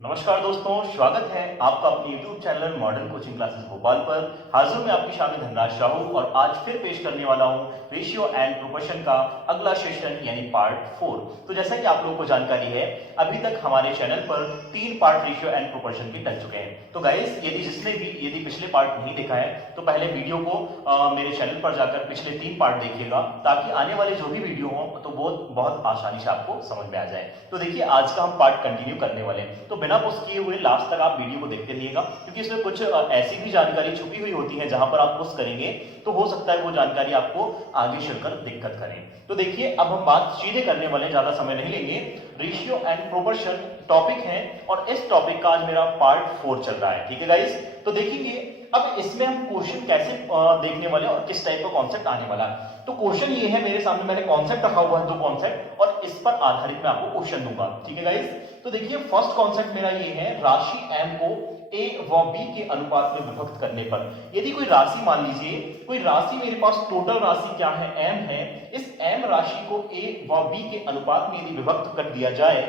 नमस्कार दोस्तों, स्वागत है आपका अपने YouTube channel modern coaching classes Bhopal पर। हाजिर मैं आपकी शामिल धनराज शाहू और आज फिर पेश करने वाला हूं रेशियो एंड प्रोपोर्शन का अगला सेशन यानी पार्ट 4। तो जैसा कि आप लोगों को जानकारी है, अभी तक हमारे चैनल पर 3 पार्ट रेशियो एंड प्रोपोर्शन के डल चुके हैं। तो गाइस, यदि पिछले पार्ट नहीं देखा है तो पहले वीडियो को मेरे चैनल पर जाकर पिछले 3 पार्ट देखिएगा, ताकि आने वाले जो भी वीडियो हो तो वो बहुत आसानी से आपको समझ में आ जाए। तो देखिए, आज का हम पार्ट कंटिन्यू करने वाले हैं, तो बिना पॉज किए हुए लास्ट तक आप वीडियो को देखते रहिएगा, क्योंकि इसमें कुछ ऐसी भी जानकारी छुपी हुई होती है जहां पर आप पॉज करेंगे तो हो सकता है वो जानकारी आपको आगे चलकर दिक्कत करे। तो देखिए, अब हम बात सीधे करने वाले हैं, ज्यादा समय नहीं लेंगे। रेशियो एंड प्रोपोर्शन टॉपिक है और इस टॉपिक का आज मेरा पार्ट 4 चल रहा है। ठीक है गाइस, तो देखेंगे अब इसमें हम क्वेश्चन कैसे देखने वाले और किस टाइप का कॉन्सेप्ट आने वाला है। तो क्वेश्चन ये है, मेरे सामने मैंने कॉन्सेप्ट रखा हुआ है, 2 कॉन्सेप्ट, और इस पर आधारित मैं आपको क्वेश्चन दूंगा। ठीक है गाइस, तो देखिए फर्स्ट कॉन्सेप्ट मेरा ये है, राशि m को a व b के अनुपात में विभक्त करने पर। यदि कोई राशि, मान लीजिए कोई राशि, मेरे पास टोटल राशि क्या है, m है, इस m राशि को a व b के अनुपात में यदि विभक्त कर दिया जाए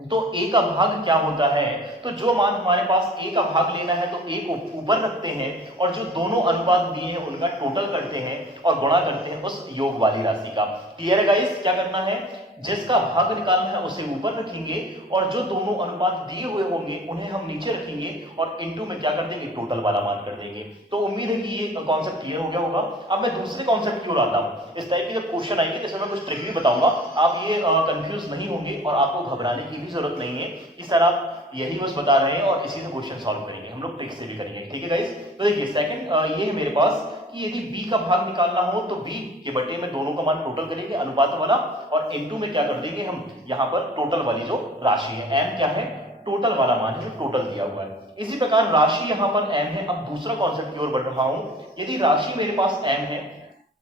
तो a का भाग क्या होता है। तो जो मान हमारे पास a का भाग लेना है तो a को ऊपर रखते हैं और जो दोनों अनुपात दिए हैं उनका टोटल करते हैं और गुणा करते हैं उस योग वाली राशि का। क्लियर है गाइस, क्या करना है, जिसका भाग निकालना है उसे ऊपर रखेंगे और जो दोनों अनुपात दिए हुए होंगे उन्हें हम नीचे रखेंगे और इनटू में क्या कर देंगे, टोटल वाला मान कर देंगे। तो उम्मीद है कि ये कॉन्सेप्ट क्लियर हो गया होगा। अब मैं दूसरे कॉन्सेप्ट की ओर आता हूं। इस टाइप के जब क्वेश्चन आएंगे तो इसमें मैं कुछ ट्रिक भी बताऊंगा, आप ये कंफ्यूज नहीं होंगे और आपको घबराने की भी जरूरत नहीं है कि सर आप यही बस बता रहे हैं और इसी से क्वेश्चन सॉल्व करेंगे। हम लोग ट्रिक से भी करेंगे। ठीक है गाइस, तो देखिए सेकंड ये है मेरे पास कि यदि b का भाग निकालना हो तो b के बटे में दोनों का मान टोटल करेंगे अनुपात वाला, और इनटू में क्या कर देंगे हम, यहाँ पर टोटल वाली जो राशि है, m क्या है, टोटल वाला मान है जो टोटल दिया हुआ है। इसी प्रकार राशि यहाँ पर m है। अब दूसरा कॉन्सेप्ट की ओर बढ़ रहा हूं, यदि राशि मेरे पास m है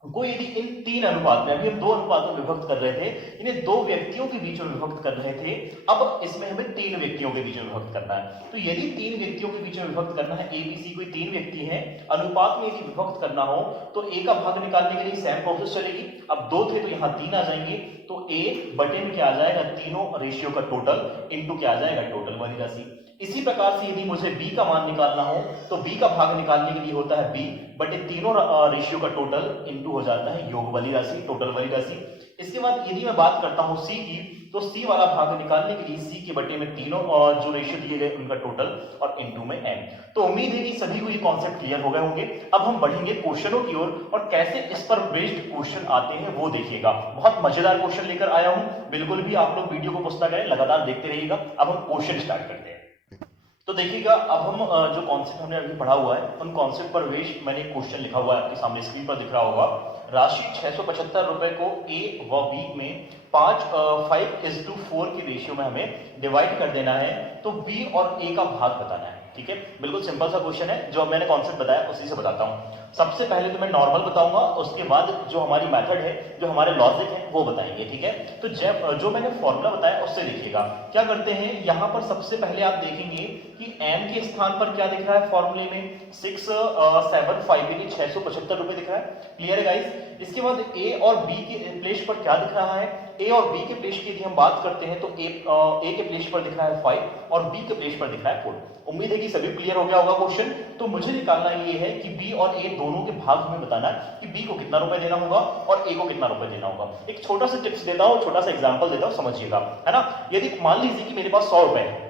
को यदि इन 3 अनुपात में, अभी हम 2 अनुपातों में विभक्त कर रहे थे, इन्हें 2 व्यक्तियों के बीच में विभक्त कर रहे थे, अब इसमें हमें 3 व्यक्तियों के बीच में विभक्त करना है। तो यदि 3 व्यक्तियों के बीच में विभक्त करना है, ए बी सी कोई 3 व्यक्ति हैं, अनुपात में यदि विभक्त करना हो तो ए का भाग निकालने के लिए सेम प्रोसेस चलेगी। अब 2 थे तो यहाँ 3 आ जाएंगे, तो ए बटे में क्या आ जाएगा, तीनों रेशियो का टोटल इनटू क्या आ जाएगा, टोटल वाली राशि। इसी प्रकार से यदि मुझे b का मान निकालना हो तो b का भाग निकालने के लिए होता है b बटे तीनों रेशियो का टोटल इनटू हो जाता है योग वाली राशि, टोटल वाली राशि। इसके बाद यदि मैं बात करता हूं c की, तो c वाला भाग निकालने के लिए c के बटे में तीनों जो रेशियो दिए गए उनका टोटल और इनटू में m। तो उम्मीद है कि सभी को ये कॉन्सेप्ट क्लियर हो गए होंगे। अब हम बढ़ेंगे क्वेश्चनों की ओर और कैसे इस पर बेस्ड क्वेश्चन आते हैं वो देखिएगा। बहुत मजेदार क्वेश्चन लेकर आया हूं, बिल्कुल भी आप लोग वीडियो को पुस्तक करें, लगातार देखते रहिएगा। अब हम क्वेश्चन स्टार्ट करते हैं। तो देखिएगा, अब हम जो कॉन्सेप्ट हमने अभी पढ़ा हुआ है उन कॉन्सेप्ट पर बेस्ड मैंने क्वेश्चन लिखा हुआ है, आपके सामने स्क्रीन पर दिख रहा होगा। राशि 675 रुपए को a व b में 5:4 की रेशियो में हमें डिवाइड कर देना है, तो b और a का भाग बताना है। ठीक है, बिल्कुल सिंपल सा क्वेश्चन है, जो मैंने कॉन्सेप्ट बताया उसी से बताता हूं। सबसे पहले तो मैं नॉर्मल बताऊंगा, उसके बाद जो हमारी मेथड है, जो हमारे लॉजिक है वो बताएंगे। ठीक है, तो जो मैंने फॉर्मूला बताया उससे देखिएगा। क्या करते हैं, यहां पर सबसे पहले आप देखेंगे कि m के स्थान पर क्या दिख रहा है फॉर्मूले में, 675 यानी 675 रुपए दिख रहा है। क्लियर है गाइस। इसके बाद a और b के प्लेस पर क्या दिख रहा है, a और b के प्लेस की यदि हम बात करते हैं तो a के प्लेस पर दिख रहा है 5 और b के प्लेस पर दिख रहा है 4। उम्मीद है कि सभी क्लियर हो गया होगा क्वेश्चन। तो मुझे निकालना ये है कि b और a दोनों के भाग हमें बताना है कि b को कितना रुपए देना होगा और a को कितना रुपए देना होगा। एक छोटा सा टिप्स देता हूं, छोटा सा एग्जांपल देता हूं, समझिएगा, है ना। यदि मान लीजिए कि मेरे पास 100 रुपए है,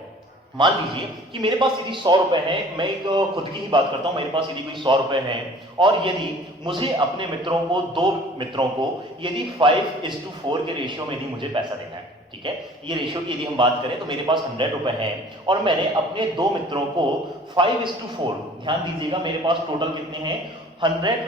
मान लीजिए कि मेरे पास यदि 100 रुपए है, मैं एक खुद की ही बात करता हूं, मेरे पास यदि कोई 100 रुपए है और यदि मुझे अपने मित्रों को, 2 मित्रों को यदि 5:4 के रेशियो में यदि मुझे पैसा देना है, ठीक है, ये रेशियो की यदि हम बात करें तो मेरे पास 100 रुपए है और मैंने अपने 2 मित्रों को 5:4, ध्यान दीजिएगा मेरे पास टोटल कितने हैं, 100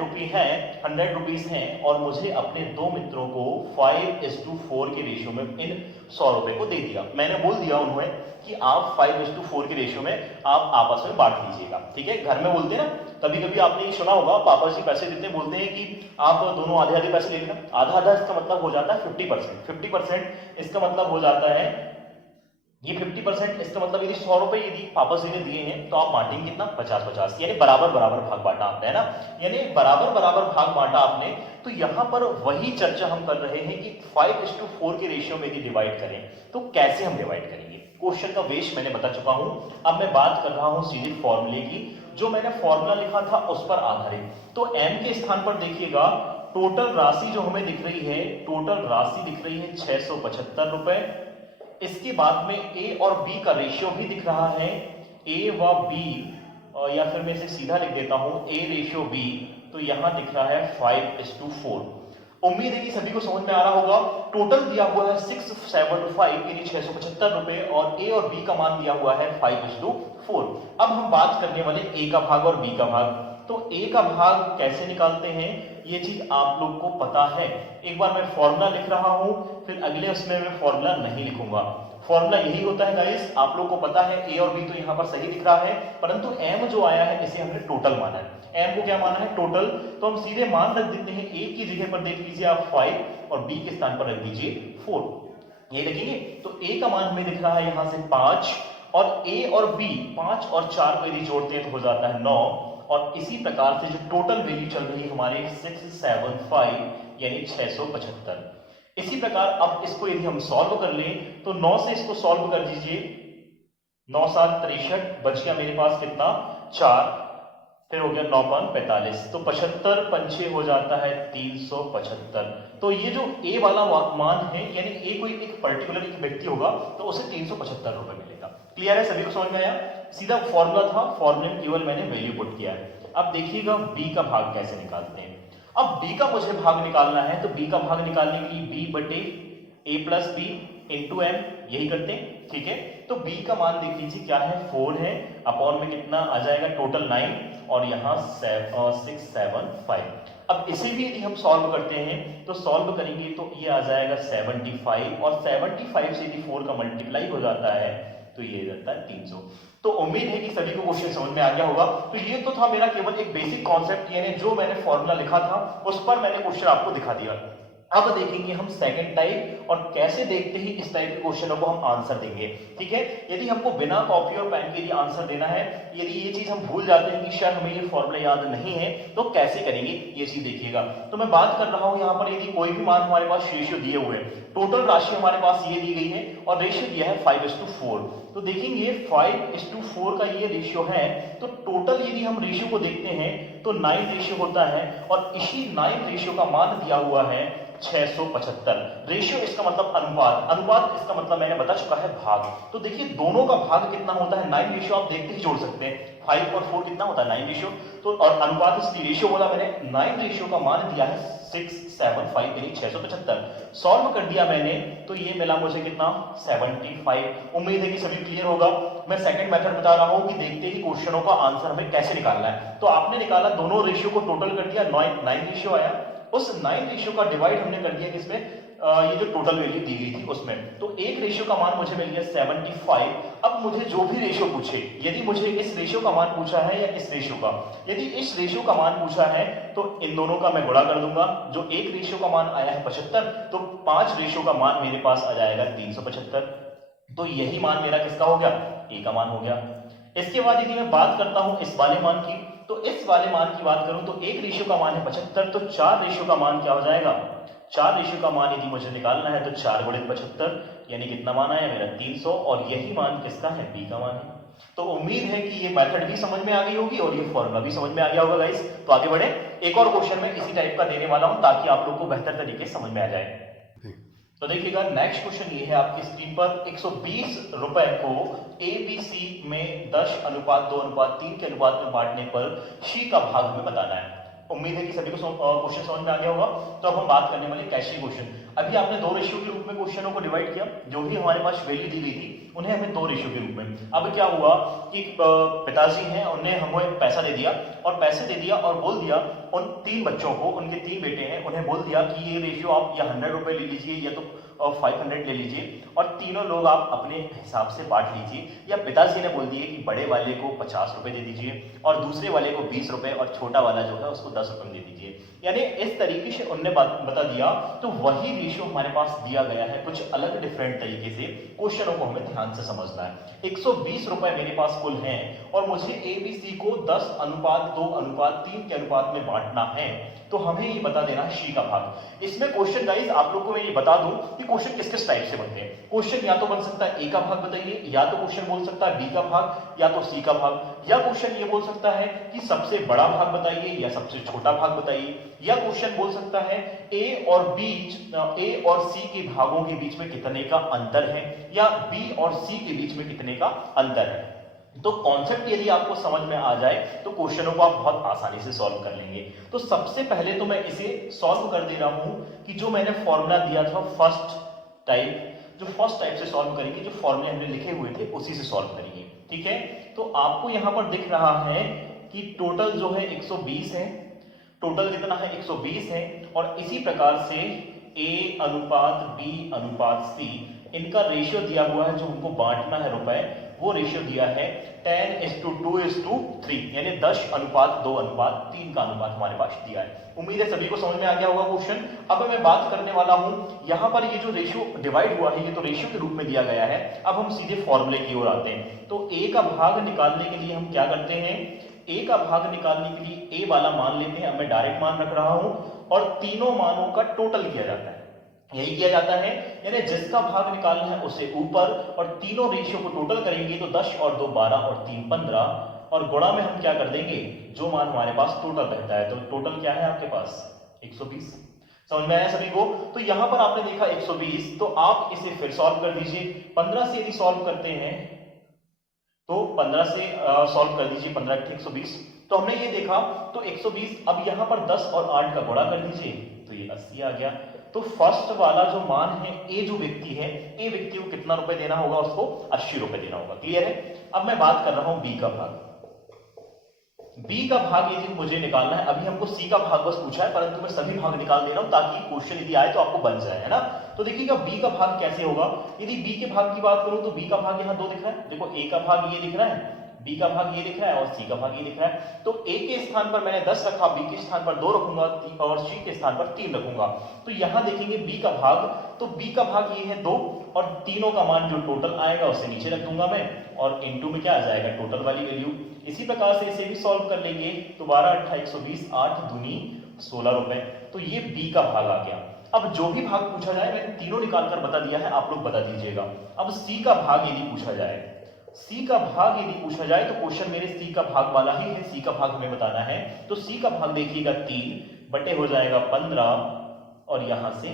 रुपीज हैं और मुझे अपने 2 मित्रों को 5:4 के रेशियो में इन 100 रुपए को दे दिया। मैंने बोल दिया उन्हें कि आप 5:4 के रेशियो में आप आपस में बांट लीजिएगा। ठीक है, घर में बोलते हैं ना, कभी कभी आपने ये सुना होगा, पापा जी पैसे देते हैं, बोलते हैं कि आप दोनों आधे आधे पैसे ले लेना। आधा आधा इसका मतलब हो जाता है 50%। 50% इसका मतलब हो जाता है ये 50%, इसका मतलब यदि 100 रुपए यदि पापा जी ने दिए हैं तो आप बांटेंगे कितना, 50-50, यानी बराबर बराबर भाग बांटा आपने, है ना, यानी बराबर बराबर भाग बांटा आपने। तो यहाँ पर वही चर्चा हम कर रहे हैं कि 5:4 के रेशियो में यदि डिवाइड करें तो कैसे हम डिवाइड करेंगे। क्वेश्चन का वेश मैंने बता चुका हूं, अब मैं बात कर रहा हूं सीधे फॉर्मूले की। जो मैंने फॉर्मूला लिखा था उस पर आधारित, तो m के स्थान पर देखिएगा टोटल राशि जो हमें दिख रही है, टोटल राशि दिख रही है 675 रुपए। इसके बाद में ए और बी का रेशियो भी दिख रहा है, ए व बी, या फिर मैं इसे सीधा लिख देता हूं ए रेशियो बी, तो यहां दिख रहा है 5:4। उम्मीद है कि सभी को समझ में आ रहा होगा। टोटल दिया हुआ है 675 यानी 675 रुपए, और ए और बी का मान दिया हुआ है 5:4। अब हम बात करने वाले ए का भाग और बी का भाग। तो ए का भाग कैसे निकालते हैं ये चीज आप लोग को पता है। एक बार मैं फॉर्मूला लिख रहा हूं, फिर अगले उसमें मैं फॉर्मूला नहीं लिखूंगा। फॉर्मूला यही होता है गाइस, आप लोग को पता है ए और बी तो यहाँ पर सही दिख रहा है, परंतु एम जो आया है इसे हमने टोटल माना है। एम को क्या माना है, टोटल। तो हम सीधे मान रख देते हैं, ए की जगह पर देख लीजिए आप 5 और बी के स्थान पर रख दीजिए 4। ये लिखेंगे तो ए का मान हमें दिख रहा है यहां से 5, और ए और बी 5 और 4 को यदि जोड़ते हैं तो हो जाता है 9, और इसी प्रकार से जो टोटल वैल्यू चल रही है हमारे 675 यानी 675। इसी प्रकार अब इसको यदि हम सॉल्व कर लें तो 9 से इसको सॉल्व कर दीजिए, 9 7 63, बच गया मेरे पास कितना 4, फिर हो गया 9 5 45, तो 75 पंचे हो जाता है 375। तो ये जो ए वाला मान है, यानी ए कोई एक पर्टिकुलर एक व्यक्ति होगा तो उसे 375 रुपए मिलेगा। क्लियर है, सभी को समझ में आया। सीधा फॉर्मूला था, फॉर्मूले में केवल मैंने वैल्यू पुट किया है। अब देखिएगा बी का भाग कैसे निकालते हैं। अब बी का मुझे भाग निकालना है, तो बी का भाग निकालने के लिए बी बटे ए प्लस बी इंटू एम, यही करते हैं, ठीक है। तो बी का मान देख लीजिए क्या है, 4 है, अपॉन में कितना आ जाएगा टोटल 9, और यहाँ 675। अब इसे भी यदि हम सॉल्व करते हैं तो सॉल्व करेंगे तो ये आ जाएगा 75, और 75 से यदि 4 का मल्टीप्लाई हो जाता है तो ये जाता है 300। तो उम्मीद है कि सभी को क्वेश्चन समझ में आ गया होगा। तो ये तो था मेरा केवल एक बेसिक कॉन्सेप्ट, यानी जो मैंने फॉर्मूला लिखा था उस पर मैंने क्वेश्चन आपको दिखा दिया। अब देखेंगे हम सेकंड टाइप, और कैसे देखते ही इस टाइप के क्वेश्चनों को हम आंसर देंगे, ठीक है। यदि हमको बिना कॉपी और पेन के लिए आंसर देना है, यदि ये चीज हम भूल जाते हैं कि शायद हमें ये फॉर्मूला याद नहीं है, तो कैसे करेंगे ये चीज देखिएगा। तो मैं बात कर रहा हूं यहाँ पर, यदि कोई भी मान हमारे पास रेशियो दिए हुए हैं, टोटल राशि हमारे पास ये दी गई है और रेशियो दिया है 5:4। तो देखेंगे 5:4 का ये रेशियो है, तो टोटल यदि हम रेशियो को देखते हैं तो 9 रेशियो होता है, और इसी 9 रेशियो का मान दिया हुआ है 675। रेशियो इसका मतलब अनुपात, अनुपात इसका मतलब मैंने बता चुका है भाग। तो देखिए दोनों का भाग कितना होता है, 9 रेशियो आप देखते ही जोड़ सकते हैं, 5 और 4 कितना होता है 9 रेशियो। तो और अनुपात इसलिए रेशियो बोला मैंने, 9 रेशियो का मान दिया है 675 यानी 675। सॉल्व कर दिया मैंने तो ये मिला मुझे कितना 75। उम्मीद है कि सभी क्लियर होगा। मैं सेकंड मेथड बता रहा हूं कि देखते ही क्वेश्चनों का आंसर हमें कैसे निकालना है। तो आपने निकाला, दोनों रेशियो को टोटल कर दिया, 9 रेशियो आया, उस 9 रेशियो का डिवाइड हमने कर दिया किसमें, ये जो टोटल वैल्यू दी गई थी उसमें। तो एक रेशियो का मान मुझे मिल गया 75। अब मुझे जो भी रेशियो पूछे, यदि मुझे इस रेशियो का मान पूछा है या इस रेशियो का, यदि इस रेशियो का मान पूछा है तो इन दोनों का मैं गुणा कर दूंगा। जो एक रेशियो का मान आया है 75, तो 5 रेशियो का मान मेरे पास आ जाएगा 375। तो यही मान मेरा किसका हो गया, ए का मान हो गया। इसके बाद यदि मैं बात करता हूं इस वाले मान की, तो इस वाले मान की बात करूं तो एक रेशियो का मान है 75, तो 4 रेशियो का मान क्या हो जाएगा, 4 रेशियो का मान यदि मुझे निकालना है तो 4 गुणित 75 यानी कितना मान आया मेरा 300, और यही मान किसका है, बी का मान है। तो उम्मीद है कि ये मेथड भी समझ में आ गई होगी और ये फॉर्मूला भी समझ में आ गया होगा गाइस। तो आगे बढ़े, एक और क्वेश्चन में इसी टाइप का देने वाला हूं ताकि आप लोग को बेहतर तरीके से समझ में आ जाए। तो देखिएगा नेक्स्ट क्वेश्चन ये है आपकी स्क्रीन पर, 120 रुपए को ABC में 10:2:3 के अनुपात में बांटने पर सी का भाग हमें बताना है। उम्मीद है कि सभी को क्वेश्चन समझ में आ गया होगा। तो अब हम बात करने वाले कैशे क्वेश्चन। अभी आपने 2 रेशियो के रूप में क्वेश्चनों को डिवाइड किया, जो भी हमारे पास वैल्यू दी गई थी उन्हें हमें 2 रेशियो के रूप में। अब क्या हुआ कि पिताजी हैं, उन्हें हमें पैसा दे दिया, और पैसे दे दिया और बोल दिया उन 3 बच्चों को, उनके 3 बेटे हैं, उन्हें बोल दिया कि ये रेशियो आप या 100 रुपए ले लीजिए या तो 500 ले लीजिए और तीनों लोग आप अपने हिसाब से बांट लीजिए, या पिताजी ने बोल दिए कि बड़े वाले को 50 रुपए दे दीजिए और दूसरे वाले को 20 रुपए और छोटा वाला जो है उसको 10 रुपए दे दीजिए, यानी इस तरीके से उनने बात बता दिया। तो वही रेशियो हमारे पास दिया गया है, कुछ अलग डिफरेंट तरीके से। क्वेश्चनों को हमें ध्यान से समझना है। 120 रुपए मेरे पास कुल हैं और मुझे एबीसी को 10:2:3 के अनुपात में बांटना है, तो हमें ये बता देना है सी का भाग। इसमें क्वेश्चन गाइस आप लोग को मैं ये बता दूं कि क्वेश्चन किस किस टाइप से बनते हैं। क्वेश्चन या तो बन सकता है ए का भाग बताइए, या तो क्वेश्चन बोल सकता है बी का भाग, या तो सी का भाग, या क्वेश्चन ये बोल सकता है कि सबसे बड़ा भाग बताइए या सबसे छोटा भाग बताइए, या क्वेश्चन बोल सकता है ए और सी के भागों के बीच में कितने का अंतर है, या बी और सी के बीच में कितने का अंतर है। तो कॉन्सेप्ट यदि आपको समझ में आ जाए तो क्वेश्चनों को आप बहुत आसानी से सॉल्व कर लेंगे। तो सबसे पहले तो मैं इसे सॉल्व कर दे रहा हूं कि जो मैंने फॉर्मूला दिया था फर्स्ट टाइप से सॉल्व करेंगे, जो फॉर्मूले हमने लिखे हुए थे उसी से सॉल्व करेंगे, ठीक है। तो आपको यहां पर दिख रहा है कि टोटल जो है 120 है, टोटल कितना है 120 है, और इसी प्रकार से A:B:C इनका रेशियो दिया हुआ है, जो उनको बांटना है रुपए, वो रेशियो दिया है 10:2:3, यानी 10:2:3 का अनुपात हमारे पास दिया है। उम्मीद है सभी को समझ में आ गया होगा क्वेश्चन। अब मैं बात करने वाला हूं, यहां पर ये जो रेशियो डिवाइड हुआ है ये तो रेशियो के रूप में दिया गया है। अब हम सीधे फॉर्मूले की ओर आते हैं। तो ए का भाग निकालने के लिए हम क्या करते हैं, ए का भाग निकालने के लिए ए वाला मान लेते हैं, अब मैं डायरेक्ट मान रख रहा हूं, और तीनों मानों का टोटल किया जाता है, यही किया जाता है, यानी जिसका भाग निकालना है उसे ऊपर, और तीनों रेशियो को टोटल करेंगे तो 10 और 2 12 और 3 15, और गुणा में हम क्या कर देंगे, जो मान हमारे पास टोटल रहता है। तो टोटल क्या है आपके पास 120। समझ में आया सभी को। तो यहां पर आपने देखा 120, तो आप इसे फिर सॉल्व कर दीजिए। 15 से यदि सॉल्व करते हैं तो 15 से सॉल्व कर दीजिए, 15 के 120। तो हमने ये देखा, तो 120, अब यहां पर 10 और 8 का गुणा कर दीजिए तो ये 80 आ गया। तो फर्स्ट वाला जो मान है, ए जो व्यक्ति है, ए व्यक्ति को कितना रुपए देना होगा, उसको 80 रुपए देना होगा। क्लियर है। अब मैं बात कर रहा हूं बी का भाग। बी का भाग यदि मुझे निकालना है, अभी हमको सी का भाग बस पूछा है, परंतु मैं सभी भाग निकाल दे रहा हूं ताकि क्वेश्चन यदि आए तो आपको बन जाए, है ना। तो देखिएगा बी का भाग कैसे होगा। यदि बी के भाग की बात करूं तो बी का भाग यहां 2 दिख रहा है, देखो ए का भाग ये दिख रहा है, बी का भाग ये दिख रहा है और सी का भाग ये दिख रहा है। तो ए के स्थान पर मैंने 10 रखा, बी के स्थान पर 2 रखूंगा और सी के स्थान पर 3 रखूंगा। तो यहां देखेंगे बी का भाग, तो बी का भाग ये है 2, और तीनों का मान जो टोटल आएगा उसे नीचे रख दूंगा मैं, और इनटू में क्या आ जाएगा टोटल वाली वैल्यू। इसी प्रकार से इसे भी सॉल्व कर लेंगे, तो 12 8 120, 8 दूनी 16 रुपए। तो ये बी का भाग आ गया। अब जो भी भाग पूछा जाए, मैंने तीनों निकालकर बता दिया है, आप लोग बता दीजिएगा। अब सी का भाग यदि पूछा जाए, सी का भाग यदि पूछा जाए तो क्वेश्चन मेरे सी का भाग वाला ही है, सी का भाग हमें बताना है। तो सी का भाग देखिएगा 3 बटे हो जाएगा 15 और यहां से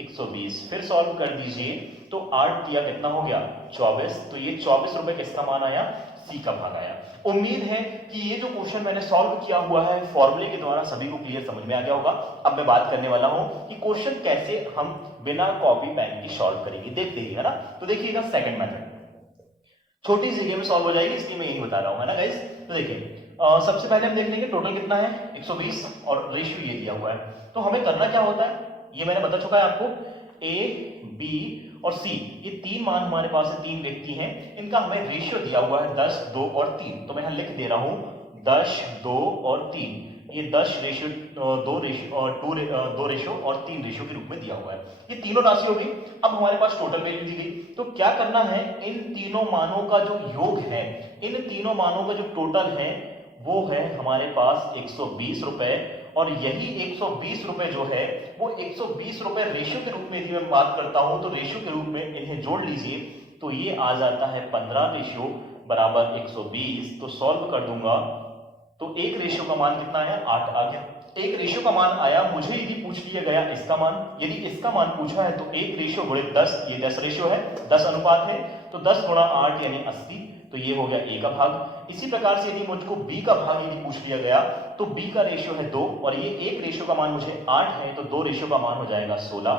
120, फिर सॉल्व कर दीजिए तो 8 दिया कितना हो गया 24। तो ये 24 रुपए किसका मान आया, सी का भाग आया। उम्मीद है कि ये जो क्वेश्चन मैंने सॉल्व किया हुआ है फॉर्मूले के द्वारा सभी को क्लियर समझ में आ गया होगा। अब मैं बात करने वाला हूं कि क्वेश्चन कैसे हम बिना कॉपी पेन की सॉल्व करेंगे, देखते ही, है ना। तो देखिएगा सेकंड मेथड छोटी सी जगह में सॉल्व हो जाएगी, इसकी मैं यही बता रहा हूं, है ना गाइस। तो देखिए सबसे पहले हम देख लेंगे टोटल कितना है 120 और रेशियो ये दिया हुआ है। तो हमें करना क्या होता है, ये मैंने बता चुका है आपको। ए, बी और सी, ये 3 मान हमारे पास है, 3 व्यक्ति हैं, इनका हमें रेशियो दिया हुआ है 10, 2 और 3। तो मैं यहां लिख दे रहा हूं 10, 2 और 3। ये 10 रेशियो 2 रेशियो और 3 रेशियो के रूप में दिया हुआ है। ये तीनों राशि हो गई। अब हमारे पास टोटल वैल्यू दी गई, तो क्या करना है, इन तीनों मानों का जो योग है, इन तीनों मानों का जो टोटल है वो है हमारे पास 120 रुपए, और यही 120 रुपए जो है वो 120 रुपए रेशियो के रूप में यदि मैं बात करता हूं तो रेशियो के रूप में इन्हें जोड़ लीजिए, तो ये आ जाता है 15 रेशियो बराबर 120। तो सॉल्व कर दूंगा तो एक रेशियो का मान कितना आया, 8 आ गया। एक रेशियो का मान आया, मुझे यदि पूछ लिया गया इसका मान, यदि इसका मान पूछा है तो एक रेशियो गुणे 10, ये 10 रेशियो है, 10 अनुपात है, तो 10 गुणा 8 यानी 80। तो ये हो गया ए का भाग। इसी प्रकार से यदि मुझको बी का भाग यदि पूछ लिया गया तो बी का रेशियो है 2, और ये एक रेशियो का मान मुझे 8 है, तो 2 रेशियो का मान हो जाएगा 16।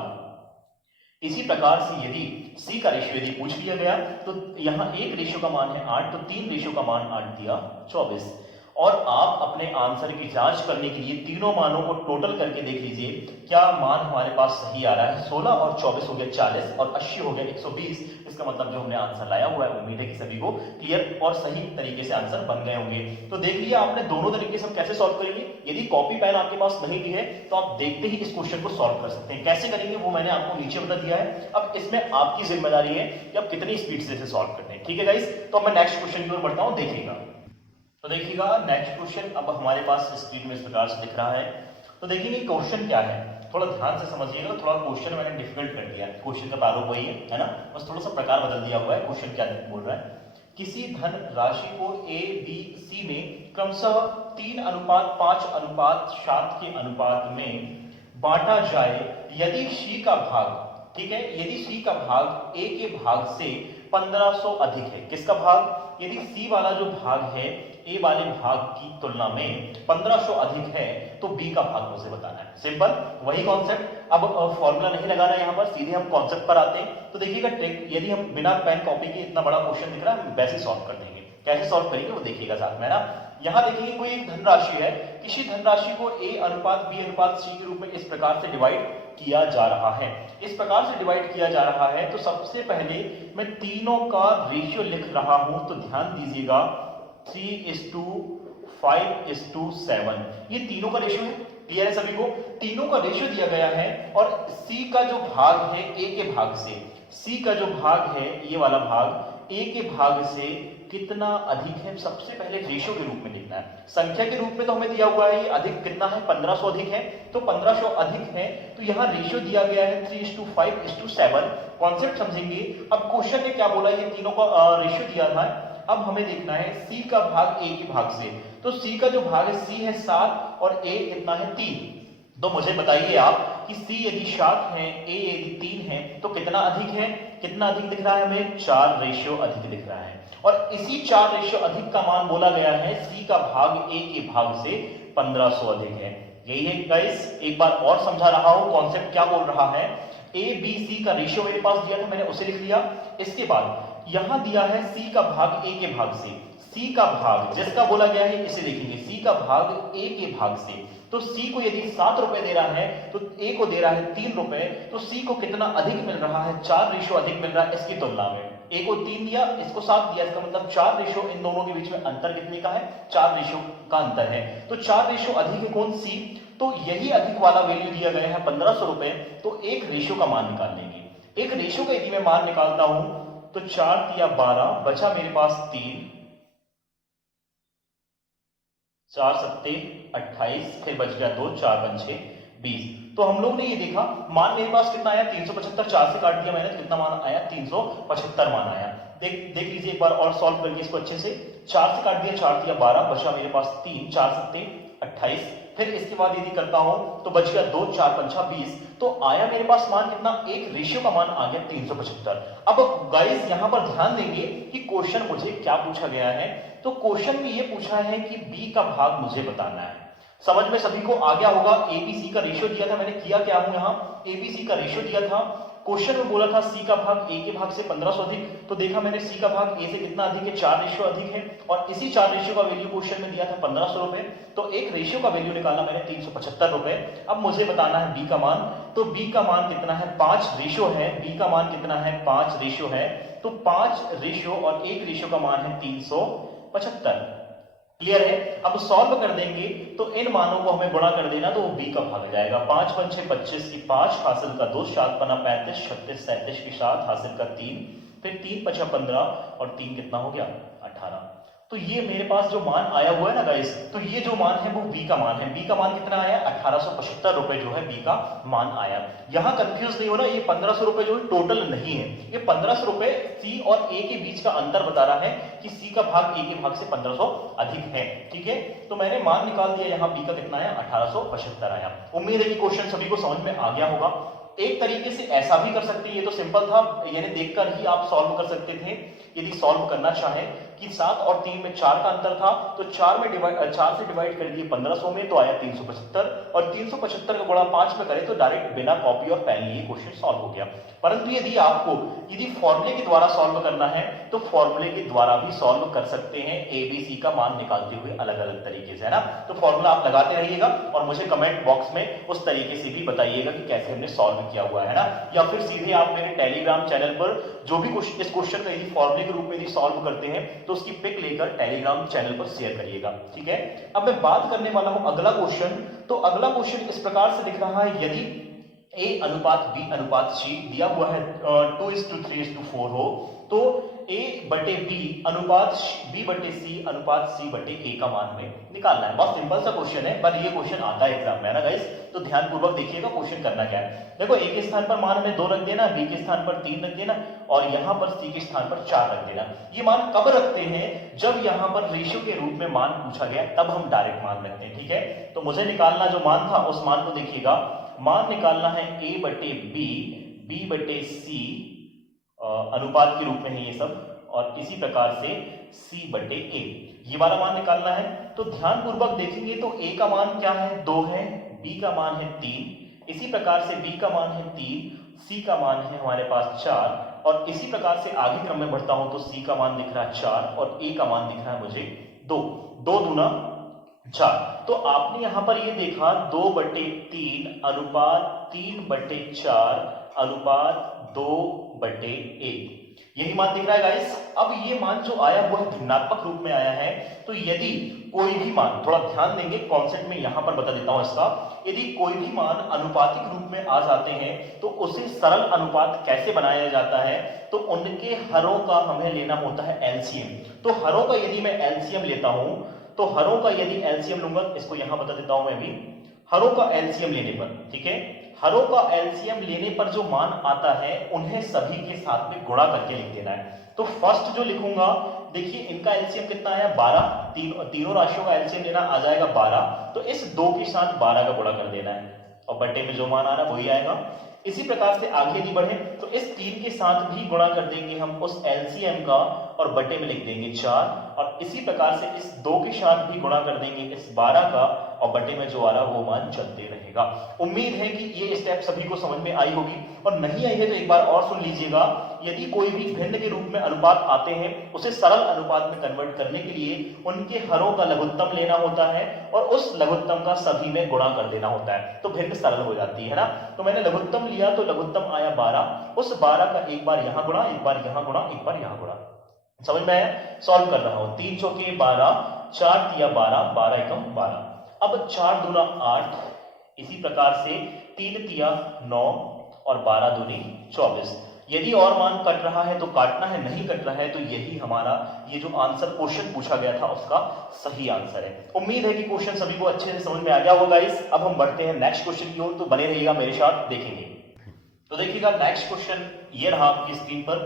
इसी प्रकार से यदि सी का रेशियो यदि पूछ लिया गया तो यहां एक रेशियो का मान है 8, तो 3 रेशियो का मान 8 दिया 24। और आप अपने आंसर की जांच करने के लिए तीनों मानों को टोटल करके देख लीजिए क्या मान हमारे पास सही आ रहा है। 16 और 24 हो गया 40 और 80 हो गया 120। इसका मतलब जो हमने आंसर लाया हुआ है, उम्मीद है कि सभी को क्लियर और सही तरीके से आंसर बन गए होंगे। तो देख लिया आपने दोनों तरीके से हम कैसे सॉल्व करेंगे। यदि कॉपी पेन आपके पास नहीं भी है तो आप देखते ही इस क्वेश्चन को सॉल्व कर सकते हैं। कैसे करेंगे वो मैंने आपको नीचे बता दिया है। अब इसमें आपकी जिम्मेदारी है कि आप कितनी स्पीड से इसे सॉल्व करते हैं। ठीक है गाइस, तो अब मैं नेक्स्ट क्वेश्चन की ओर बढ़ता हूं, देखिएगा। तो देखिएगा नेक्स्ट क्वेश्चन अब हमारे पास स्क्रीन में इस प्रकार से दिख रहा है। तो देखिए क्वेश्चन क्या है, थोड़ा ध्यान से समझिएगा। थोड़ा क्वेश्चन मैंने डिफिकल्ट कर दिया है, क्वेश्चन का प्रारूप वही है ना, बस थोड़ा सा प्रकार बदल दिया हुआ है। क्वेश्चन क्या बोल रहा है, किसी धन राशि को ए बी सी में क्रमशः 3:5:7 के अनुपात में बांटा जाए यदि सी का भाग, ठीक है, यदि सी का भाग ए के भाग से 1500 अधिक है। किसका भाग, यदि सी वाला जो भाग है ए वाले भाग की तुलना में 1500 अधिक है तो बी का भाग मुझे बताना है। सिंपल वही कॉन्सेप्ट। अब फॉर्मूला नहीं लगाना यहां पर, सीधे हम कॉन्सेप्ट पर आते हैं। तो देखिएगा ट्रिक, यदि हम बिना पेन कॉपी के इतना बड़ा क्वेश्चन दिख रहा है हम वैसे सॉल्व कर देंगे। कैसे सॉल्व करेंगे वो देखिएगा साथ में ना। यहां देखिए कोई एक धनराशि है, किसी धनराशि को ए अनुपात बी अनुपात सी के रूप में इस प्रकार से डिवाइड किया जा रहा है। इस प्रकार से डिवाइड किया जा रहा है तो सबसे पहले मैं तीनों का रेशियो लिख रहा हूं। तो ध्यान दीजिएगा 3:5:7 ये तीनों का रेशियो है। क्लियर है सभी को, तीनों का रेशियो दिया गया है और सी का जो भाग है ए के भाग से, सी का जो भाग है ये वाला भाग ए के भाग से कितना अधिक है, सबसे पहले रेशियो के रूप में लिखना है। संख्या के रूप में तो हमें दिया हुआ है ये अधिक कितना है, 1500 अधिक है। तो 1500 अधिक है तो यहां रेशियो दिया गया है 3:5:7। कॉन्सेप्ट समझेंगे। अब क्वेश्चन ने क्या बोला, ये तीनों का रेशियो दिया था। अब हमें देखना है सी का भाग ए के भाग से। तो सी का जो भाग है, सी है 7 और ए कितना है 3। तो मुझे बताइए आप कि सी यदि 7 है, ए यदि 3 है तो कितना अधिक है, कितना अधिक दिख रहा है हमें, 4 रेशियो अधिक दिख रहा है। और इसी 4 रेशियो अधिक का मान बोला गया है सी का भाग ए के भाग से 1500 अधिक है। यही है गाइस, एक बार और समझा रहा हूं कॉन्सेप्ट क्या बोल रहा है। ए बी सी का रेशियो मेरे पास दिया था, मैंने उसे लिख लिया। इसके बाद यहां दिया है सी का भाग ए के भाग से, सी का भाग जिसका बोला गया है इसे लिखेंगे, सी का भाग ए के भाग से। तो सी को यदि 7 रुपए दे रहा है तो ए को दे रहा है 3 रुपए, तो सी को कितना अधिक मिल रहा है, 4 रेशियो अधिक मिल रहा है इसकी तुलना में। ए को 3 दिया, इसको 7 दिया, इसका मतलब 4 रेशियो, इन दोनों के बीच में अंतर कितने का है, 4 रेशियो का अंतर है। तो 4 रेशियो अधिक है कौन, सी। तो यही अधिक वाला वैल्यू दिया गया है 1500 रुपए। तो एक रेशियो का मान निकाल लेंगे। एक रेशियो का यदि मैं मान निकालता हूं तो 4 या 12 बचा मेरे पास 3, 4 सत्ते 28, फिर बच गया 2, 4 पंचे 20। तो हम लोग ने ये देखा मान मेरे पास कितना आया 375, 4 से काट दिया मैंने तो कितना मान आया 375 मान आया। देख लीजिए एक बार और सॉल्व करके इसको अच्छे से। 4 से काट दिया, 4 या 12 बचा मेरे पास 3, 4 सत्ते 28, फिर इसके बाद यदि करता हूं तो बच गया 2, 4 पंचा 20। तो आया मेरे पास मान कितना, एक रेशियो का मान आ गया 375। अब गाइस यहां पर ध्यान देंगे कि क्वेश्चन मुझे क्या पूछा गया है। तो क्वेश्चन में ये पूछा है कि बी का भाग मुझे बताना है। समझ में सभी को आ गया होगा। एबीसी का रेशियो दिया था, मैंने किया क्या हूं यहां, एबीसी का रेशियो दिया था। क्वेश्चन में बोला था सी का भाग ए के भाग से 1500 अधिक, तो देखा मैंने सी का भाग ए से कितना अधिक है, 4 रेशियो अधिक है। और इसी 4 रेशियो का वैल्यू क्वेश्चन में दिया था 1500 रुपए। तो एक रेशियो का वैल्यू निकालना मैंने 375 रुपए। अब मुझे बताना है बी का मान। तो बी का मान कितना है, 5 रेशियो है। बी का मान कितना है, 5 रेशियो है। तो 5 रेशियो और 1 रेशियो का मान है 375। क्लियर है। अब सॉल्व कर देंगे तो इन मानों को हमें गुणा कर देना तो वो बी का भाग आ जाएगा। 5 पंचे 25 की 5 हासिल का 2, 7 पना 35, 36 37 की 7 हासिल का 3, फिर 3 पचा 15 और 3 कितना हो गया 18। तो ये मेरे पास जो मान आया हुआ है ना गाइस, तो ये जो मान है वो बी का मान है। बी का मान कितना आया, 1875 रुपए जो है बी का मान आया। यहां कंफ्यूज नहीं होना, ये 1500 रुपए जो है टोटल नहीं है, ये 1500 रुपए सी और ए के बीच का अंतर बता रहा है कि सी का भाग ए के भाग से 1500 अधिक है। ठीक है, तो मैंने मान निकाल दिया, यहां बी का कितना आया 1875 आया। उम्मीद है कि क्वेश्चन सभी को समझ में आ गया होगा। एक तरीके से ऐसा भी कर सकते हैं, ये तो सिंपल था, यानी देखकर ही आप सॉल्व कर सकते थे। यदि सॉल्व करना चाहें कि 7 और 3 में 4 का अंतर था, तो 4 से डिवाइड कर दिए 1500 में, तो आया 375, और 375 का गुणा 5 में करें तो डायरेक्ट बिना कॉपी और पेन लिए क्वेश्चन सॉल्व हो गया। परंतु यदि फॉर्मूले के द्वारा सॉल्व करना है तो फॉर्मूले के द्वारा भी सॉल्व कर सकते हैं, एबीसी का मान निकालते हुए अलग अलग तरीके से, है ना। तो फॉर्मूला आप लगाते रहिएगा और मुझे कमेंट बॉक्स में उस तरीके से भी बताइएगा कि कैसे हमने सॉल्व किया हुआ है ना, या फिर सीधे आप मेरे टेलीग्राम चैनल पर जो भी इस क्वेश्चन का यदि फॉर्मूले के रूप में यदि सॉल्व करते हैं तो उसकी पिक लेकर टेलीग्राम चैनल पर शेयर करिएगा, ठीक है। अब मैं बात करने वाला हूं अगला क्वेश्चन। तो अगला क्वेश्चन इस प्रकार से दिख रहा है, यदि A अनुपात B अनुपात C दिया हुआ है 2:3:4 हो, तो A बटे B अनुपात B बटे C अनुपात C बटे A का मान हमें निकालना है। बहुत सिंपल सा क्वेश्चन है, पर ये क्वेश्चन आता है एग्जाम में ना गाइस, तो ध्यान पूर्वक देखिएगा क्वेश्चन करना क्या है। देखो A के स्थान पर मान हमें 2 रख देना, B के स्थान पर 3 रख देना, और यहाँ पर C के स्थान पर 4 रख देना। ये मान कब रखते हैं? जब यहाँ पर रेशियो के रूप में मान पूछा गया तब हम डायरेक्ट मान रखते हैं, ठीक है। तो मुझे निकालना जो मान था उस मान को देखिएगा, मान निकालना है A बटे B, B बटे C, अनुपात के रूप में है ये सब, और इसी प्रकार से C बटे A, ये वाला मान निकालना है। तो ध्यान पूर्वक देखेंगे तो A का मान क्या है? 2 है, B का मान है 3, इसी प्रकार से B का मान है 3, C का मान है हमारे पास 4, और इसी प्रकार से आगे क्रम में बढ़ता हूं तो C का मान दिख रहा है 4 और A का मान दिख रहा है मुझे 2, 2 दूना 4। तो आपने यहां पर ये देखा 2 बटे 3 अनुपात 3 बटे 4 अनुपात 2 बटे 1, यही मान दिख रहा है गाइस। अब ये मान जो आया वो भिन्नात्मक रूप में आया है, तो यदि कोई भी मान, थोड़ा ध्यान देंगे कॉन्सेप्ट में यहां पर बता देता हूं इसका, यदि कोई भी मान अनुपातिक रूप में आ जाते हैं तो उसे सरल अनुपात कैसे बनाया जाता है? तो उनके हरों का हमें लेना होता है एलसीएम। तो हरों का यदि मैं एलसीएम लेता हूं, तो हरों का यदि एलसीएम लूंगा, इसको यहां बता देता हूं मैं भी, हरों का एलसीएम लेने पर, ठीक है, हरों का एलसीएम लेने पर जो मान आता है उन्हें सभी के साथ में गुणा करके लिख देना है। तो फर्स्ट जो लिखूंगा, देखिए इनका एलसीएम कितना आया? 12, तीनों राशियों का एलसीएम लेना आ जाएगा 12, तो इस 2 के साथ 12 का गुणा कर देना है और बटे में जो मान आ रहा है वही आएगा। इसी प्रकार से आगे यदि बढ़े तो इस 3 के साथ भी गुणा कर देंगे हम उस एलसीएम का और बटे में लिख देंगे 4, और इसी प्रकार से इस 2 के साथ भी गुणा कर देंगे इस 12 का और बटे में जो आ रहा वो मान चलते रहेगा। उम्मीद है कि ये स्टेप सभी को समझ में आई होगी, और नहीं आई है तो एक बार और सुन लीजिएगा। यदि कोई भी भिन्न के रूप में अनुपात आते हैं उसे सरल अनुपात में कन्वर्ट करने के लिए उनके हरों का लघुत्तम लेना होता है और उस लघुत्तम का सभी में गुणा कर देना होता है, तो भिन्न सरल हो जाती है ना। तो मैंने लघुत्तम लिया तो लघुत्तम आया 12, उस 12 का एक बार यहां गुणा, एक बार यहां गुणा, एक बार यहां गुणा, समझ में आया? सॉल्व कर रहा हूं, 3 चौके 12, 4 तिया 12, 12 एकम 12, अब 4 दूना 8, इसी प्रकार से 3 तिया 9 और 12 दूनी 24। यदि और मान कट रहा है तो काटना है, नहीं कट रहा है तो यही हमारा ये जो आंसर क्वेश्चन पूछा गया था उसका सही आंसर है। उम्मीद है कि क्वेश्चन सभी को अच्छे से समझ में आ गया होगा गाइस। अब हम बढ़ते हैं नेक्स्ट क्वेश्चन की ओर, तो बने रहिएगा मेरे साथ, देखेंगे। तो देखिएगा नेक्स्ट क्वेश्चन ये रहा आपकी स्क्रीन पर।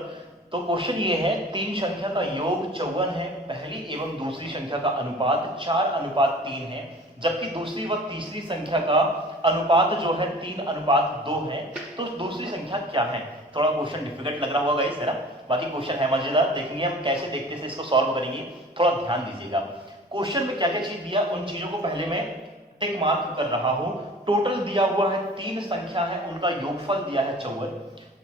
तो क्वेश्चन ये है, 3 संख्या का योग 54 है, पहली एवं दूसरी संख्या का अनुपात 4:3 है, जबकि दूसरी व तीसरी संख्या का अनुपात जो है 3:2 है, तो दूसरी संख्या क्या है? थोड़ा क्वेश्चन डिफिकल्ट लग रहा होगा गाइस, है ना, बाकी क्वेश्चन है मजेदार, देखेंगे हम कैसे देखते से इसको सॉल्व करेंगे, थोड़ा ध्यान दीजिएगा। क्वेश्चन में क्या क्या चीज दिया उन चीजों को पहले मैं टिक मार्क कर रहा हूं। टोटल दिया हुआ है 3 संख्या है, उनका योगफल दिया है 54,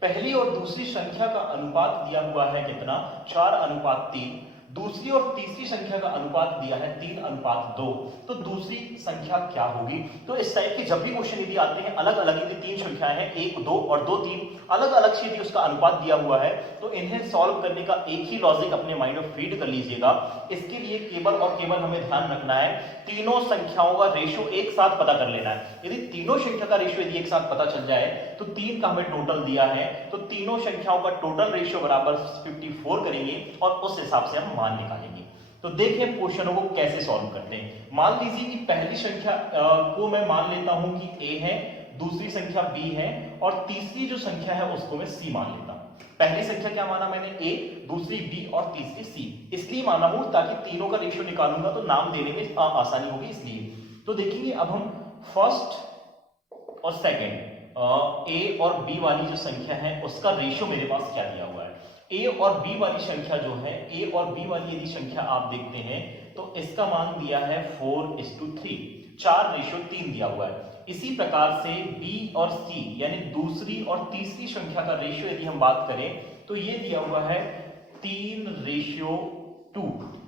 पहली और दूसरी संख्या का अनुपात दिया हुआ है कितना? 4:3, दूसरी और तीसरी संख्या का अनुपात दिया है 3:2, तो दूसरी संख्या क्या होगी? तो इस टाइप के जब भी क्वेश्चन यदि आते हैं अलग अलग, यदि 3 संख्याएं हैं 1, 2 और 2, 3 अलग अलग से यदि उसका अनुपात दिया हुआ है तो इन्हें सॉल्व करने का एक ही लॉजिक अपने माइंड में फीड कर लीजिएगा। इसके लिए केवल और केवल हमें ध्यान रखना है तीनों संख्याओं का रेशियो एक साथ पता कर लेना है। यदि तीनों संख्या का रेशियो यदि एक साथ पता चल जाए तो 3 का हमें टोटल दिया है, तो तीनों संख्याओं का टोटल रेशियो बराबर 54 करेंगे और उस हिसाब से हम मान निकालेंगे। तो देखिए क्वेश्चनों को कैसे सॉल्व करते हैं। मान लीजिए कि पहली संख्या को मैं मान लेता हूं कि A है, दूसरी संख्या B है और तीसरी जो संख्या है उसको मैं C मान लेता हूं। पहली संख्या क्या माना मैंने? A, दूसरी B और तीसरी C, इसलिए माना हूं ताकि तीनों का रेशियो निकालूंगा तो नाम देने में आसानी होगी इसलिए। तो देखिए अब हम फर्स्ट और सेकेंड A और B वाली जो संख्या है उसका रेशियो मेरे पास क्या दिया हुआ है। ए और बी वाली संख्या जो है, ए और बी वाली यदि संख्या आप देखते हैं तो इसका मान दिया है 4:3, 4:3 दिया हुआ है। इसी प्रकार से बी और सी यानी दूसरी और तीसरी संख्या का रेशियो यदि हम बात करें तो ये दिया हुआ है 3:2,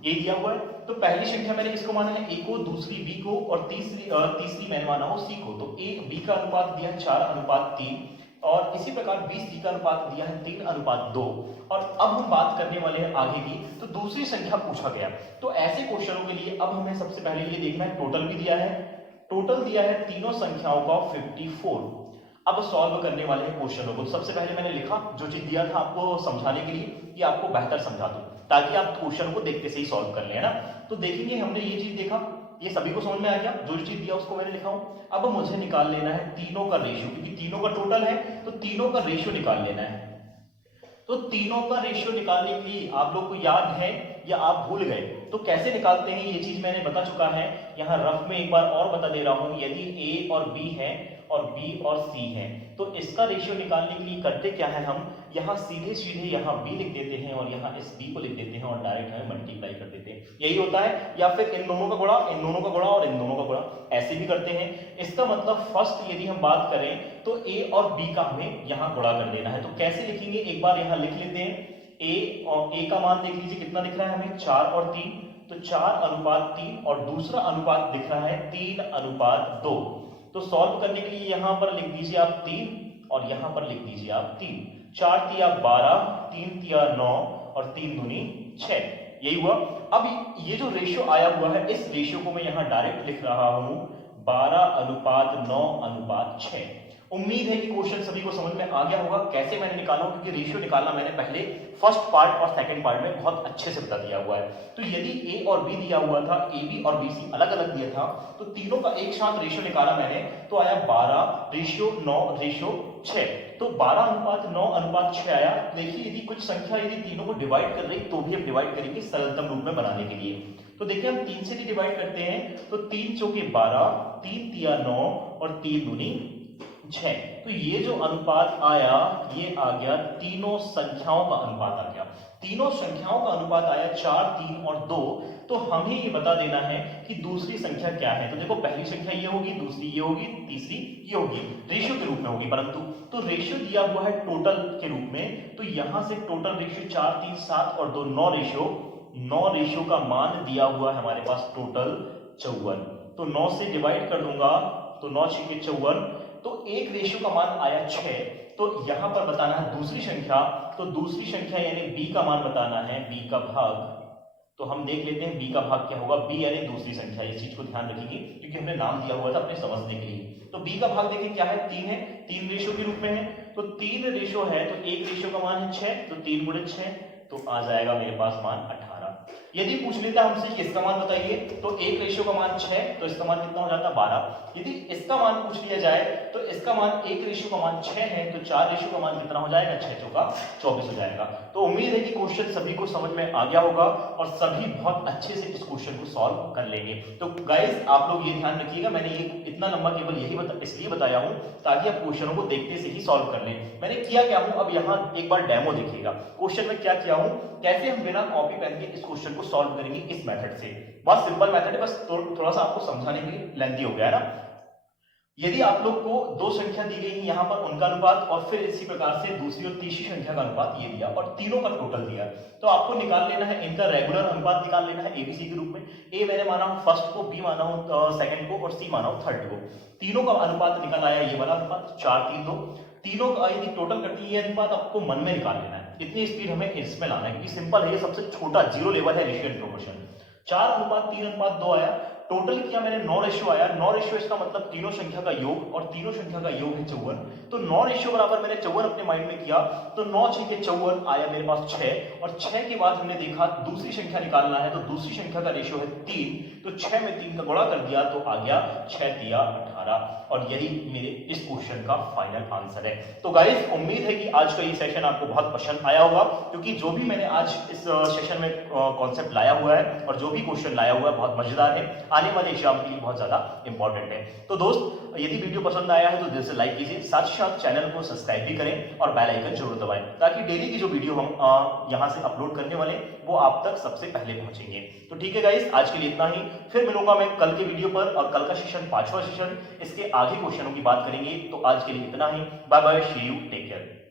ये दिया हुआ है। तो पहली संख्या मैंने किसको माना है, ए को, दूसरी बी को और तीसरी मैंने माना हो सी को। तो ए बी का अनुपात दिया है 4:3 और इसी प्रकार बी सी का अनुपात दिया है 3:2। और अब हम बात करने वाले हैं आगे की, तो दूसरी संख्या पूछा गया। तो ऐसे क्वेश्चनों के लिए अब हमें सबसे पहले ये देखना है, टोटल भी दिया है, टोटल दिया है तीनों संख्याओं का 54। अब सॉल्व करने वाले हैं क्वेश्चनों को। सबसे पहले मैंने लिखा जो चीज दिया था आपको समझाने के लिए कि आपको बेहतर समझा दूं ताकि आप क्वेश्चन को देखते से ही सॉल्व कर लें, है ना। तो देखेंगे हमने ये चीज देखा, ये सभी को समझ में आ गया, जो चीज दिया उसको मैंने लिखा हूं। अब मुझे निकाल लेना है तीनों का रेशियो, क्योंकि तीनों का टोटल है तो तीनों का रेशियो निकाल लेना है। तो तीनों का रेशियो निकालने के लिए आप लोग को याद है या आप भूल गए, तो कैसे निकालते हैं ये चीज मैंने बता चुका है। यहां रफ में एक बार और बता दे रहा हूं, यदि ए और बी है और बी और सी है तो इसका रेशियो निकालने के लिए करते क्या है, हम यहाँ सीधे सीधे यहाँ बी लिख देते हैं और यहाँ इस बी को लिख देते हैं और डायरेक्ट हमें मल्टीप्लाई कर देते हैं, यही होता है। या फिर इन दोनों का गुणा, इन दोनों का गुणा और इन दोनों का गुणा, ऐसे भी करते हैं। इसका मतलब फर्स्ट यदि हम बात करें तो ए और बी का हमें यहाँ गुणा कर लेना है। तो कैसे लिखेंगे, एक बार यहाँ लिख लेते हैं। ए का मान देख लीजिए कितना दिख रहा है हमें, 4 और 3, तो 4:3 और दूसरा अनुपात दिख रहा है 3:2। तो सॉल्व करने के लिए यहां पर लिख दीजिए आप 3 और यहां पर लिख दीजिए आप 3। 4 तिया 12, 3 तिया 9 और 3 दूनी 6, यही हुआ। अब ये जो रेशियो आया हुआ है इस रेशियो को मैं यहां डायरेक्ट लिख रहा हूं 12:9:6। उम्मीद है कि क्वेश्चन सभी को समझ में आ गया होगा कैसे मैंने निकाला, क्योंकि रेशियो निकालना मैंने पहले फर्स्ट पार्ट और सेकंड पार्ट में बहुत अच्छे से बता दिया हुआ है। तो यदि ए और बी दिया हुआ था, ए बी और बी सी अलग अलग दिया था, तो तीनों का एक साथ रेशियो निकाला मैंने तो आया 12:9:6। तो 12:9:6 आया। देखिए यदि कुछ संख्या यदि तीनों को डिवाइड कर रही तो भी हम डिवाइड करेंगे सरलतम रूप में बनाने के लिए। तो देखिए हम 3 से भी डिवाइड करते हैं तो 3 चौके 12, 3 तिया 9 और 3 दूनी 6। तो ये जो अनुपात आया ये आ गया तीनों संख्याओं का अनुपात आ गया। तीनों संख्याओं का अनुपात आया 4, 3 और 2। तो हमें ये बता देना है कि दूसरी संख्या क्या है। तो देखो पहली संख्या ये होगी, दूसरी ये होगी, तीसरी ये होगी, रेशियो के रूप में होगी। परंतु तो रेशियो दिया हुआ है टोटल के रूप में, तो यहां से टोटल रेशियो 4, 3, 7 और 2 9 रेशियो का मान दिया हुआ है हमारे पास टोटल 54। तो 9 से डिवाइड कर दूंगा तो 9 6 54, तो एक रेशियो का मान आया 6। तो यहां पर बताना है दूसरी संख्या, तो दूसरी संख्या यानी बी का मान बताना है, बी का भाग। तो हम देख लेते हैं बी का भाग क्या होगा, बी यानी दूसरी संख्या, इस चीज को ध्यान रखिए क्योंकि हमने नाम दिया हुआ था अपने समझने के लिए। तो बी का भाग देखिए क्या है, 3 है, 3 रेशियो के रूप में है। तो 3 रेशियो है तो एक रेशियो का मान है 6, तो 3 गुणे 6 तो आ जाएगा मेरे पास मान 18। यदि पूछ लेता हमसे कि इसका मान बताइए, तो एक रेशियो का मान 6, तो इसका मान कितना हो जाता है 12। यदि इसका मान पूछ लिया जाए तो इसका मान एक रेशियो का मान 6 है, तो 4 रेशियो का मान कितना हो जाएगा, 6 चौका 24 हो जाएगा। तो उम्मीद है कि क्वेश्चन सभी को समझ में आ गया होगा और सभी बहुत अच्छे से इस क्वेश्चन को सॉल्व कर लेंगे। तो गाइस आप लोग ये ध्यान रखिएगा, मैंने ये इतना लंबा केवल यही इसलिए बताया हूं ताकि आप क्वेश्चनों को देखते से ही सॉल्व कर लें। मैंने किया क्या हूं, अब यहाँ एक बार डेमो देखिएगा क्वेश्चन में क्या किया हूं, कैसे हम बिना कॉपी पेन के इस क्वेश्चन को सॉल्व करेंगे इस मेथड से। बहुत सिंपल मेथड है, बस थोड़ा सा आपको समझाने के लिए लेंथी हो गया है ना। यदि आप लोग को दो संख्या दी गई है यहाँ पर उनका अनुपात और फिर इसी प्रकार से दूसरी और तीसरी संख्या का अनुपात ये दिया और तीनों का टोटल दिया, तो आपको निकाल लेना है इनका रेगुलर अनुपात निकाल लेना है एबीसी के रूप में। ए मैंने माना हूं फर्स्ट को, बी माना हूं सेकंड को और सी माना हूं थर्ड को। तीनों का अनुपात निकल आया ये वाला अनुपात 4 3 2। तीनों का यदि टोटल करती है ये अनुपात आपको मन में निकाल लेना है, इतनी स्पीड हमें इसमें लाना है क्योंकि सिंपल है, ये सबसे छोटा जीरो लेवल है रेशियो एंड प्रोपोर्शन। 4:3:2 आया, टोटल किया मैंने 9 रेशियो आया। 9 रेशियो इसका मतलब तीनों संख्या का योग और तीनों संख्या का योग है 54। तो 9 रेशियो बराबर मैंने 54 अपने माइंड में किया, तो 9 6 के 54 आया मेरे पास 6 और 6 के बाद हमने देखा दूसरी संख्या निकालना है, तो दूसरी संख्या का रेशियो है 3, तो 6 में 3 का गुणा कर दिया तो आ गया 6 3 18 और यही मेरे इस क्वेश्चन का फाइनल आंसर है। तो गाइस उम्मीद है कि आज का ये सेशन आपको बहुत पसंद आया होगा क्योंकि जो भी मैंने आज इस सेशन में कॉन्सेप्ट लाया हुआ है और जो भी क्वेश्चन लाया हुआ है बहुत मजेदार है। आने वाले एग्जाम के लिए बहुत ज्यादा इंपॉर्टेंट है। तो दोस्त यदि वीडियो पसंद आया है तो दिल से लाइक कीजिए, साथ ही साथ चैनल को सब्सक्राइब भी करें और बेल आइकन जरूर दबाएं ताकि डेली की जो वीडियो हम यहाँ से अपलोड करने वाले वो आप तक सबसे पहले पहुंचेंगे। तो ठीक है गाइस, आज के लिए इतना ही, फिर मिलूंगा मैं कल के वीडियो पर और कल का सेशन 5वां सेशन, इसके आगे क्वेश्चनों की बात करेंगे। तो आज के लिए इतना ही, bye bye, see you, take care.